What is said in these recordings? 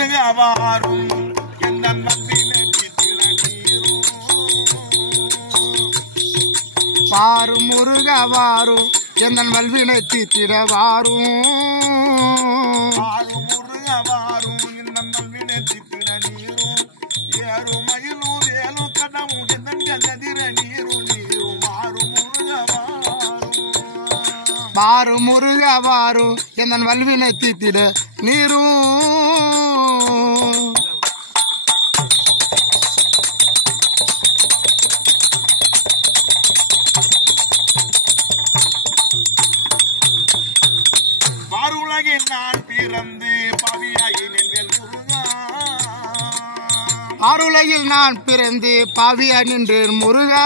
வாரும் எந்த நம்பினை தீத்திட நீரும் பாரும் முருக வாரும் எந்த வல்வினை தீத்திட வாரும் முருக வாரும் எந்த நம்பினை தீத்திட நீரும் ஏறும் மயிலும் வேலும் கடமும் எதிர நீரும் நீரும் பாரும் முருக வாரும் எந்த வல்வினை தீத்திட நீரும் நான் பிறந்து பாவியாகி நின்றேன் முருகா ஆருலகில் நான் பிறந்து பாவியா நின்றேன் முருகா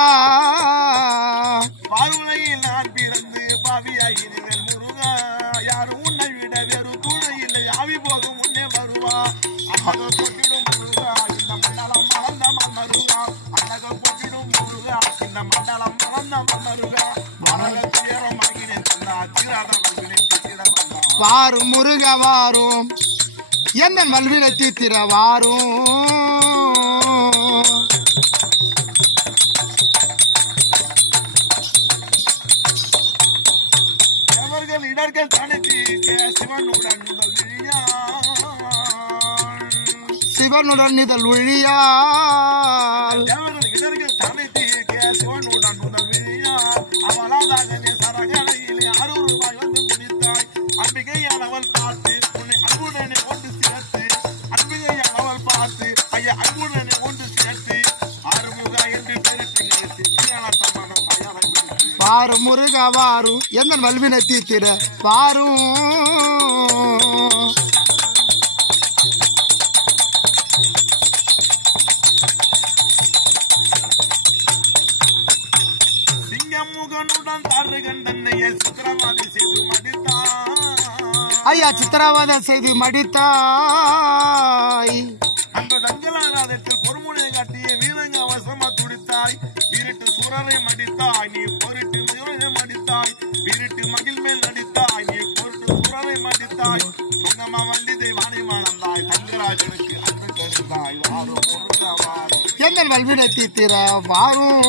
பாருலகில் நான் பிறந்து பாவியாகி நின்றேன் முருகா யாரும் உன்னை விட வேறு துணை இல்லை ஆவி போகும் முன்னே வருவா அழக போட்டிடும் முருகா இந்த மண்டலம் மறந்த மன்னருகா அழக போட்டிடும் முருகா இந்த மண்டலம் மறந்த மன்னருகா மரண துயரமாகினேன் தந்தா தீராத வல்வினை தீத்திட வந்தா வாரும் முருக வாரும் எந்த வல்வினை தீத்திட வாரும் எவர்கள் இடர்கள் தனித்தீர்க்க சிவனுடன் இதழ் ஒழியால் இடர்கள் தனித்தீர்க்க சிவனுடன் முதல் விழியால் அவளாதாகவே சரகலையிலே 6 ரூபாய் வந்து முடித்தாய் அம்பிகையானவள் பார்த்து உன்னை அன்புடனே கொண்டு சேர்த்து அம்பிகையானவள் பார்த்து ஐயா அன்புடனே கொண்டு சேர்த்து ஆறுமுகா என்று பெருத்து நிறுத்தி தீயானத்தமான தயாரம் வாரும் முருக வாரும் எந்த வல்வினை தீத்திட வாரும் சிங்கமுகனுடன் தாருகன் தன்னையை சித்திரவாதி செய்து மடித்தாய் ஐயா சித்திரவாதம் செய்து மடித்தாய் அந்த தங்கலாராதத்தில் பொறுமுனை காட்டிய வீரங்க அவசரமா துடித்தாய் வீரிட்டு சூரரை மடித்தாய் நீ பொருட்டு மகிழனை மடித்தாய் வீரிட்டு மகிழ் மேல் நடித்தாய் நீ பொருட்டு சூரரை மடித்தாய் சொந்தமா வள்ளிதை வாணி மணந்தாய் தங்கராஜனுக்கு அன்று கருந்தாய் வாரும் முருகா வாரும் எந்த வல்வினை தீத்திட வாரும்